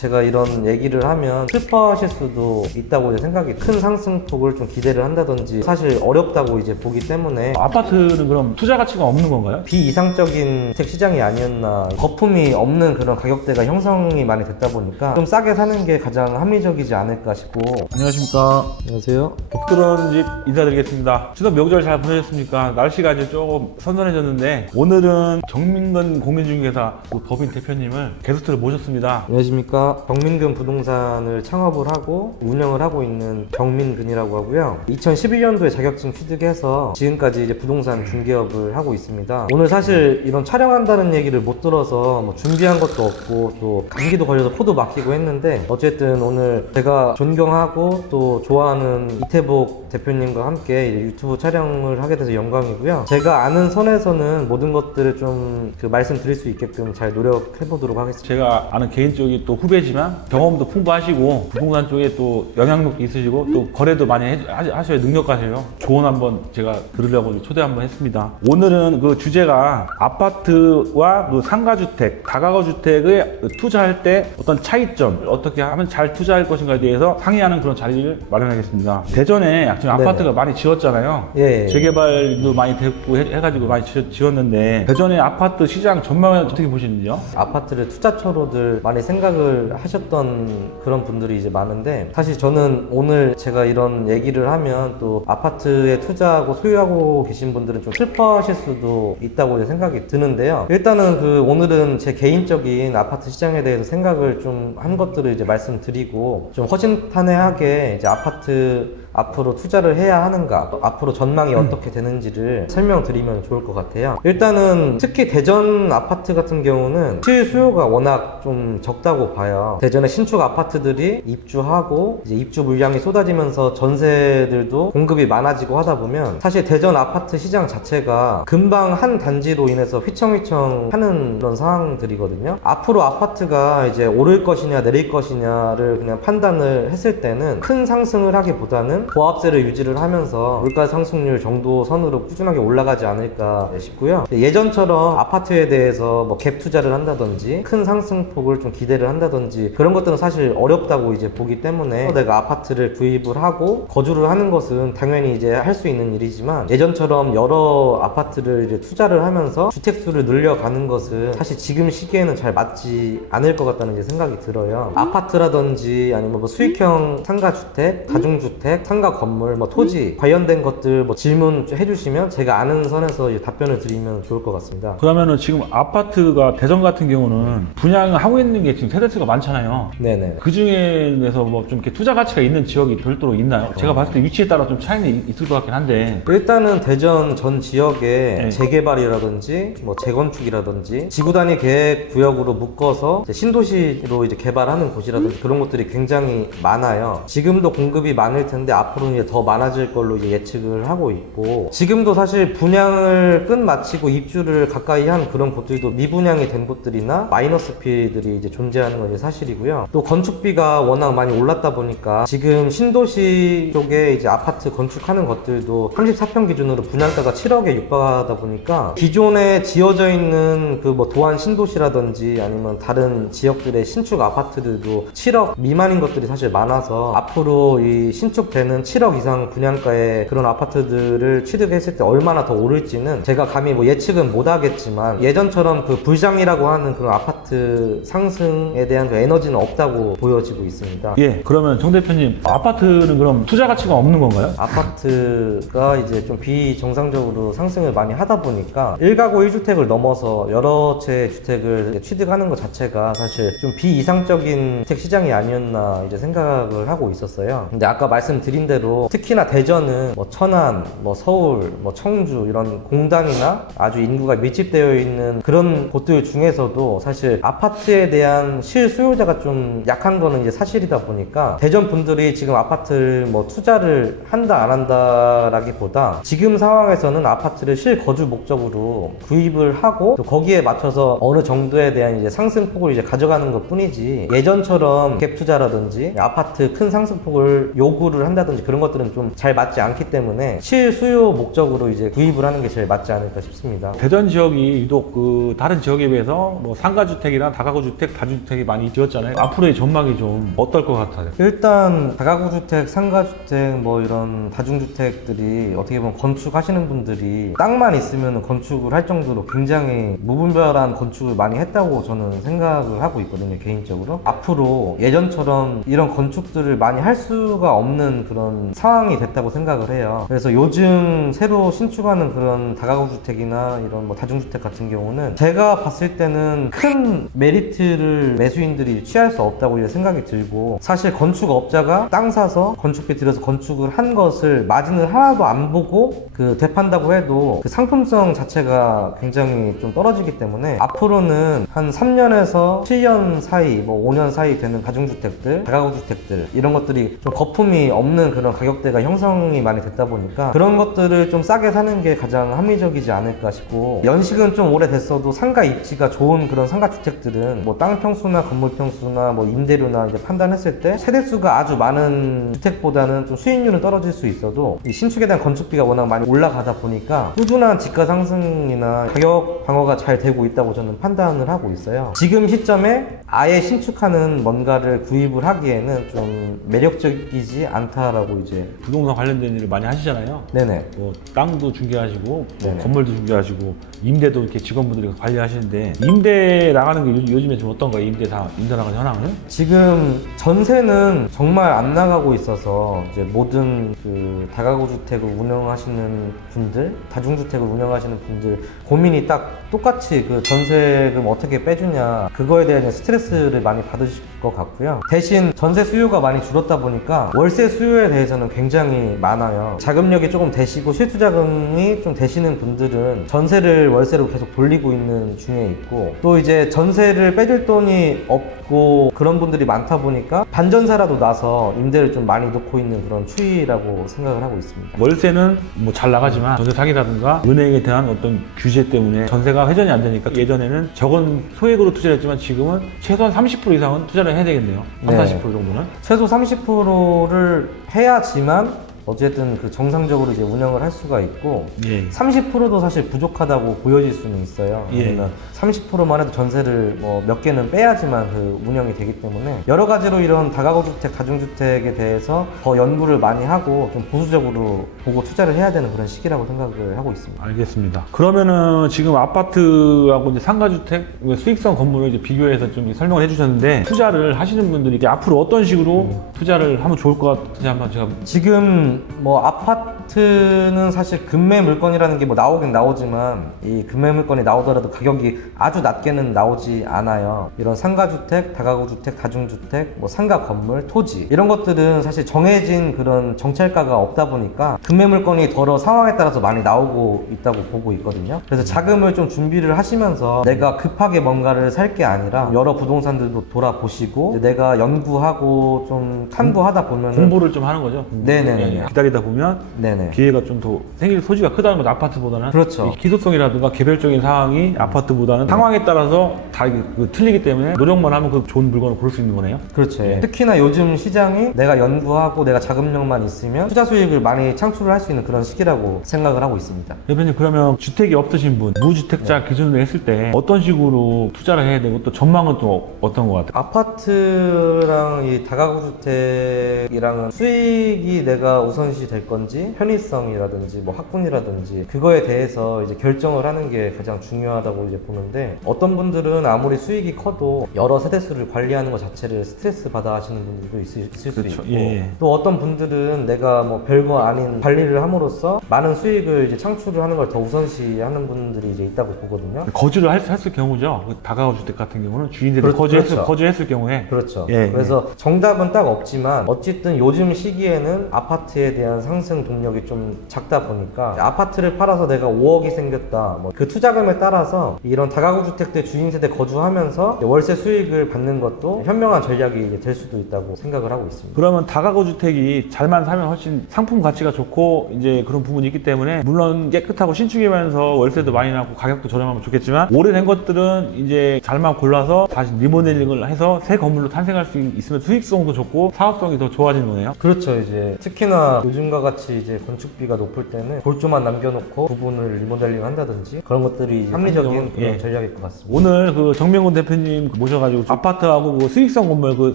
제가 이런 얘기를 하면 슬퍼하실 수도 있다고 생각이, 큰 상승폭을 좀 기대를 한다든지 사실 어렵다고 이제 보기 때문에. 아파트는 그럼 투자 가치가 없는 건가요? 비이상적인 주택 시장이 아니었나, 거품이 없는 그런 가격대가 형성이 많이 됐다 보니까 좀 싸게 사는 게 가장 합리적이지 않을까 싶고. 안녕하십니까. 안녕하세요. 복들은 집 인사드리겠습니다. 추석 명절 잘 보내셨습니까? 날씨가 이제 조금 선선해졌는데 오늘은 정민근 공인중개사 법인 대표님을 게스트로 모셨습니다. 안녕하십니까. 정민근 부동산을 창업을 하고 운영을 하고 있는 정민근이라고 하고요. 2011년도에 자격증 취득해서 지금까지 이제 부동산 중개업을 하고 있습니다. 오늘 사실 이런 촬영한다는 얘기를 못 들어서 뭐 준비한 것도 없고 또 감기도 걸려서 코도 막히고 했는데, 어쨌든 오늘 제가 존경하고 또 좋아하는 이태복 대표님과 함께 이제 유튜브 촬영을 하게 돼서 영광이고요. 제가 아는 선에서는 모든 것들을 좀 말씀드릴 수 있게끔 잘 노력해 보도록 하겠습니다. 제가 아는 개인 쪽이 또 후배지만 경험도 풍부하시고 부동산 쪽에 또 영향력도 있으시고 또 거래도 많이 하셔야 능력가세요. 조언 한번 제가 들으려고 초대 한번 했습니다. 오늘은 그 주제가 아파트와 그 상가주택, 다가구주택을 투자할 때 어떤 차이점, 어떻게 하면 잘 투자할 것인가에 대해서 상의하는 그런 자리를 마련하겠습니다. 대전에 지금 아파트가 많이 지었잖아요. 예. 재개발도 많이 됐고 해가지고 많이 지었는데 대전의 아파트 시장 전망을 어떻게 보시는지요? 아파트를 투자처로들 많이 생각을 하셨던 그런 분들이 이제 많은데, 사실 저는 오늘 제가 이런 얘기를 하면 또 아파트에 투자하고 소유하고 계신 분들은 좀 슬퍼하실 수도 있다고 생각이 드는데요. 일단은 오늘은 제 개인적인 아파트 시장에 대해서 생각을 좀 한 것들을 이제 말씀드리고, 좀 허심탄회하게 이제 아파트 앞으로 투자를 해야 하는가, 앞으로 전망이 어떻게 되는지를 설명드리면 좋을 것 같아요. 일단은 특히 대전 아파트 같은 경우는 실수요가 워낙 좀 적다고 봐요. 대전의 신축 아파트들이 입주하고 이제 입주 물량이 쏟아지면서 전세들도 공급이 많아지고 하다 보면 사실 대전 아파트 시장 자체가 금방 한 단지로 인해서 휘청휘청 하는 그런 상황들이거든요. 앞으로 아파트가 이제 오를 것이냐 내릴 것이냐를 그냥 판단을 했을 때는 큰 상승을 하기보다는 보합세를 유지를 하면서 물가 상승률 정도 선으로 꾸준하게 올라가지 않을까 싶고요. 예전처럼 아파트에 대해서 뭐 갭 투자를 한다든지 큰 상승폭을 좀 기대를 한다든지 그런 것들은 사실 어렵다고 이제 보기 때문에, 내가 아파트를 구입을 하고 거주를 하는 것은 당연히 이제 할 수 있는 일이지만 예전처럼 여러 아파트를 이제 투자를 하면서 주택수를 늘려가는 것은 사실 지금 시기에는 잘 맞지 않을 것 같다는 이제 생각이 들어요. 아파트라든지 아니면 뭐 수익형 상가주택, 다중주택, 상가 건물, 뭐 토지 관련된 것들 뭐 질문 해주시면 제가 아는 선에서 이제 답변을 드리면 좋을 것 같습니다. 그러면은 지금 아파트가 대전 같은 경우는 분양을 하고 있는 게 지금 세대수가 많잖아요. 네네. 그 중에서 뭐 좀 이렇게 투자 가치가 있는 지역이 별도로 있나요? 제가 봤을 때 위치에 따라 좀 차이는 있을 것 같긴 한데. 일단은 대전 전 지역에 재개발이라든지 뭐 재건축이라든지 지구 단위 계획 구역으로 묶어서 이제 신도시로 이제 개발하는 곳이라든지 그런 것들이 굉장히 많아요. 지금도 공급이 많을 텐데 앞으로는 이제 더 많아질 걸로 이제 예측을 하고 있고, 지금도 사실 분양을 끝마치고 입주를 가까이 한 그런 곳들도 미분양이 된 곳들이나 마이너스 피들이 이제 존재하는 건 이제 사실이고요. 또 건축비가 워낙 많이 올랐다 보니까 지금 신도시 쪽에 이제 아파트 건축하는 것들도 34평 기준으로 분양가가 7억에 육박하다 보니까 기존에 지어져 있는 그 뭐 도안 신도시라든지 아니면 다른 지역들의 신축 아파트들도 7억 미만인 것들이 사실 많아서 앞으로 이 신축되는 7억 이상 분양가의 그런 아파트들을 취득했을 때 얼마나 더 오를지는 제가 감히 뭐 예측은 못 하겠지만, 예전처럼 그 불장이라고 하는 그런 아파트 상승에 대한 그 에너지는 없다고 보여지고 있습니다. 예, 그러면 정 대표님, 아파트는 그럼 투자 가치가 없는 건가요? 아파트가 이제 좀 비정상적으로 상승을 많이 하다 보니까 1가구 1주택을 넘어서 여러 채 주택을 취득하는 것 자체가 사실 좀 비이상적인 주택 시장이 아니었나 이제 생각을 하고 있었어요. 근데 아까 말씀드린 대로 특히나 대전은 뭐 천안, 뭐 서울, 뭐 청주 이런 공단이나 아주 인구가 밀집되어 있는 그런 곳들 중에서도 사실 아파트에 대한 실수요자가 좀 약한 거는 이제 사실이다 보니까 대전 분들이 지금 아파트를 뭐 투자를 한다 안 한다라기보다 지금 상황에서는 아파트를 실거주 목적으로 구입을 하고 또 거기에 맞춰서 어느 정도에 대한 이제 상승폭을 이제 가져가는 것 뿐이지, 예전처럼 갭 투자라든지 아파트 큰 상승폭을 요구를 한다든지 그런 것들은 것들은 좀 잘 맞지 않기 때문에 실수요 목적으로 이제 구입을 하는 게 제일 맞지 않을까 싶습니다. 대전 지역이 유독 그 다른 지역에 비해서 뭐 상가주택이나 다가구 주택, 다주택이 많이 지었잖아요. 앞으로의 전망이 좀 어떨 것 같아요? 일단 다가구 주택, 상가주택 뭐 이런 다중주택들이 어떻게 보면 건축하시는 분들이 땅만 있으면 건축을 할 정도로 굉장히 무분별한 건축을 많이 했다고 저는 생각을 하고 있거든요, 개인적으로. 앞으로 예전처럼 이런 건축들을 많이 할 수가 없는 그런 상황이 됐다고 생각을 해요. 그래서 요즘 새로 신축하는 그런 다가구 주택이나 이런 뭐 다중주택 같은 경우는 제가 봤을 때는 큰 메리트를 매수인들이 취할 수 없다고 이제 생각이 들고, 사실 건축업자가 땅 사서 건축비 들여서 건축을 한 것을 마진을 하나도 안 보고 그 되판다고 해도 그 상품성 자체가 굉장히 좀 떨어지기 때문에 앞으로는 한 3년에서 7년 사이, 뭐 5년 사이 되는 다중주택들, 다가구 주택들 이런 것들이 좀 거품이 없는 그런 가격대가 형성이 많이 됐다 보니까 그런 것들을 좀 싸게 사는 게 가장 합리적이지 않을까 싶고, 연식은 좀 오래됐어도 상가 입지가 좋은 그런 상가 주택들은 뭐 땅 평수나 건물 평수나 뭐 임대료나 이제 판단했을 때 세대수가 아주 많은 주택보다는 좀 수익률은 떨어질 수 있어도 이 신축에 대한 건축비가 워낙 많이 올라가다 보니까 꾸준한 지가 상승이나 가격 방어가 잘 되고 있다고 저는 판단을 하고 있어요. 지금 시점에 아예 신축하는 뭔가를 구입을 하기에는 좀 매력적이지 않다라고 이제. 부동산 관련된 일을 많이 하시잖아요. 네네. 뭐 땅도 중개하시고 뭐 네네. 건물도 중개하시고 임대도 이렇게 직원분들이 관리하시는데, 임대 나가는 게 요즘에 좀 어떤가요? 임대 나가는 현황은? 지금 전세는 정말 안 나가고 있어서 이제 모든 그 다가구 주택을 운영하시는 분들, 다중주택을 운영하시는 분들 고민이 딱 똑같이 그 전세금 어떻게 빼주냐, 그거에 대한 스트레스를 많이 받으실 것 같고요. 대신 전세 수요가 많이 줄었다 보니까 월세 수요에 대해서는 굉장히 많아요. 자금력이 조금 되시고 실투자금이 좀 되시는 분들은 전세를 월세로 계속 돌리고 있는 중에 있고, 또 이제 전세를 빼줄 돈이 없고 그런 분들이 많다 보니까 반전세라도 나서 임대를 좀 많이 놓고 있는 그런 추이라고 생각을 하고 있습니다. 월세는 뭐 잘 나가지만 전세 사기라든가 은행에 대한 어떤 규제 때문에 전세가 회전이 안 되니까, 예전에는 적은 소액으로 투자를 했지만 지금은 최소한 30% 이상은 투자를 해야 되겠네요. 30, 40% 정도는. 최소 30%를 해야지만 어쨌든 그 정상적으로 이제 운영을 할 수가 있고, 예. 30%도 사실 부족하다고 보여질 수는 있어요. 예. 왜냐면 30%만 해도 전세를 뭐 몇 개는 빼야지만 그 운영이 되기 때문에 여러 가지로 이런 다가구 주택, 다중주택에 대해서 더 연구를 많이 하고 좀 보수적으로 보고 투자를 해야 되는 그런 시기라고 생각을 하고 있습니다. 알겠습니다. 그러면은 지금 아파트하고 이제 상가주택 수익성 건물을 이제 비교해서 좀 설명을 해주셨는데, 투자를 하시는 분들이 이제 앞으로 어떤 식으로 투자를 하면 좋을 것 같은지 한번 제가. 지금 뭐 아파트는 사실 금매 물건이라는 게 뭐 나오긴 나오지만 이 금매 물건이 나오더라도 가격이 아주 낮게는 나오지 않아요. 이런 상가주택, 다가구주택, 다중주택, 뭐 상가 건물, 토지 이런 것들은 사실 정해진 그런 정찰가가 없다 보니까 금매 물건이 더러 상황에 따라서 많이 나오고 있다고 보고 있거든요. 그래서 자금을 좀 준비를 하시면서 내가 급하게 뭔가를 살 게 아니라 여러 부동산들도 돌아보시고 내가 연구하고 좀 탐구하다 보면 공부를 좀 하는 거죠. 네네네. 기다리다 보면 네네. 기회가 좀 더 생길 소지가 크다는 거죠. 아파트보다는. 그렇죠. 이 기소성이라든가 개별적인 상황이 아파트보다는 상황에 따라서 다 틀리기 때문에 노력만 하면 그 좋은 물건을 고를 수 있는 거네요. 그렇죠. 특히나 요즘 시장이 내가 연구하고 내가 자금력만 있으면 투자 수익을 많이 창출을 할 수 있는 그런 시기라고 생각을 하고 있습니다. 대표님, 그러면 주택이 없으신 분, 무주택자 기준으로 했을 때 어떤 식으로 투자를 해야 되고 또 전망은 또 어떤 것 같아요? 아파트랑 이 다가구 주택이랑은 수익이 내가 우선시 될 건지 편의성이라든지 뭐 학군이라든지 그거에 대해서 이제 결정을 하는 게 가장 중요하다고 이제 보는데, 어떤 분들은 아무리 수익이 커도 여러 세대수를 관리하는 것 자체를 스트레스 받아 하시는 분들도 있을 수 그렇죠. 있고, 예. 또 어떤 분들은 내가 뭐 별거 아닌 관리를 함으로써 많은 수익을 이제 창출을 하는 걸 더 우선시하는 분들이 이제 있다고 보거든요. 거주를 했을 경우죠. 다가구 주택 같은 경우는 주인들이 그렇죠. 거주했을 경우에. 그렇죠. 예, 그래서 정답은 딱 없지만 어쨌든 요즘 시기에는 아파트에 대한 상승 동력이 좀 작다 보니까 아파트를 팔아서 내가 5억이 생겼다, 뭐 그 투자금에 따라서 이런 다가구 주택들 주인 세대 거주하면서 월세 수익을 받는 것도 현명한 전략이 될 수도 있다고 생각을 하고 있습니다. 그러면 다가구 주택이 잘만 사면 훨씬 상품 가치가 좋고 이제 그런 부분이 있기 때문에, 물론 깨끗하고 신축이면서 월세도 많이 나고 가격도 저렴하면 좋겠지만, 오래된 것들은 이제 잘만 골라서 다시 리모델링을 해서 새 건물로 탄생할 수 있으면 수익성도 좋고 사업성이 더 좋아지는 거네요. 그렇죠. 이제 특히나 특히나 요즘과 같이 이제 건축비가 높을 때는 골조만 남겨놓고 부분을 리모델링 한다든지 그런 것들이 이제 합리적인 그런 예. 전략일 것 같습니다. 오늘 그 정명근 대표님 모셔가지고 아파트하고 그 수익성 건물 그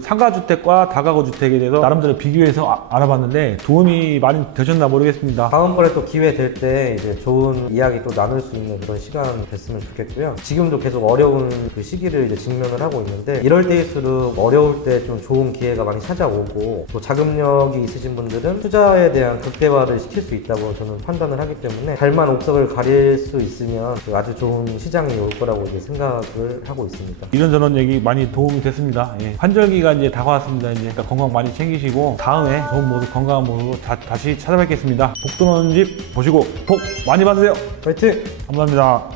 상가주택과 다가구 주택에 대해서 나름대로 비교해서 알아봤는데 도움이 많이 되셨나 모르겠습니다. 다음번에 또 기회 될 때 이제 좋은 이야기 또 나눌 수 있는 그런 시간 됐으면 좋겠고요. 지금도 계속 어려운 그 시기를 이제 직면을 하고 있는데 이럴 때일수록 어려울 때 좀 좋은 기회가 많이 찾아오고 또 자금력이 있으신 분들은 투자에 대한 극대화를 시킬 수 있다고 저는 판단을 하기 때문에 달만 옥석을 가릴 수 있으면 아주 좋은 시장이 올 거라고 이제 생각을 하고 있습니다. 이런저런 얘기 많이 도움이 됐습니다. 예. 환절기가 이제 다가왔습니다. 이제 건강 많이 챙기시고 다음에 좋은 모습, 건강한 모습으로 다시 찾아뵙겠습니다. 복도는 집 보시고 복 많이 받으세요. 화이팅! 감사합니다.